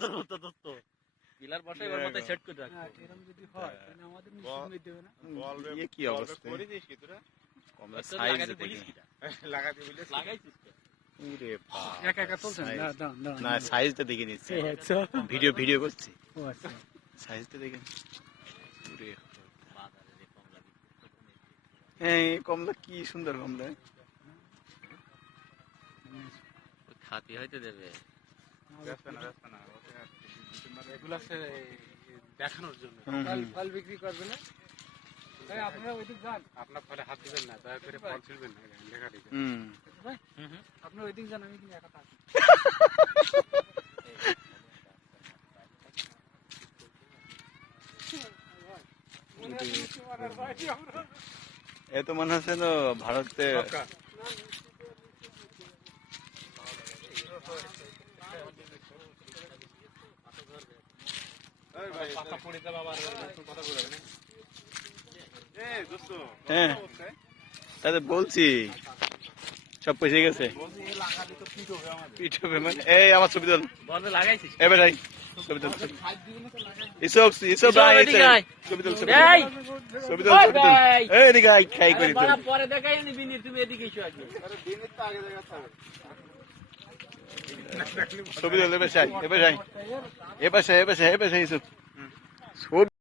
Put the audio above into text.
সুন্দর মতো দোস্ত পিলার বসাই ওর মতো সেট করে রাখ হ্যাঁ, এরকম যদি হয় তাহলে আমাদের দেবে না। ইয়ে কি অবস্থা কমলা তোর সাইজ লাগাতে দেখে বলিস কিটা? লাগাতে বলে লাগাইছিস তো? ওরে বাপ একা একা তুলছেন? Size. না দাঁড়ান দাঁড়ান না সাইজটা দেখে নিচ্ছি আচ্ছা। ভিডিও ভিডিও করছি। ও আচ্ছা। সাইজটা দেখে ওরে কমলা হ্যাঁ কমলা কি সুন্দর কমলা। খাতি হইতে দেবে। না। আর এগুলো আছে দেখানোর জন্য। ফল বিক্রি করবে না? এই আপনারা ওইদিক যান। আপনার ফলে হাত দিবেন না দয়া করে ফল ছিড়বেন না লেখা দিবেন হুম। হুম হুম। আপনি ওইদিক যান আমি কিন্তু একা থাকি। এ তো মনে হচ্ছে তো ভারতে হ্যাঁ। তাহলে বলছি সব পয়সা গেছে। পিঠ হবে মানে এই আমার ছবি তোল। এ বেটাই ছবি তোল ইসব ইসব ইসব, ভাই ছবি তোল ছবি তোল। ছবি তোল ছবি তোল। এই এদিকে আই খাই করি তোল। পরে দেখাই নিবি নি তুমি এদিকে এসো আগে। আরে দিনের তো আগে দেখাতে ছবি তোল এবার যাই এবার যাই এবার যাই এবার যাই এবার যাই ইসব। ছবি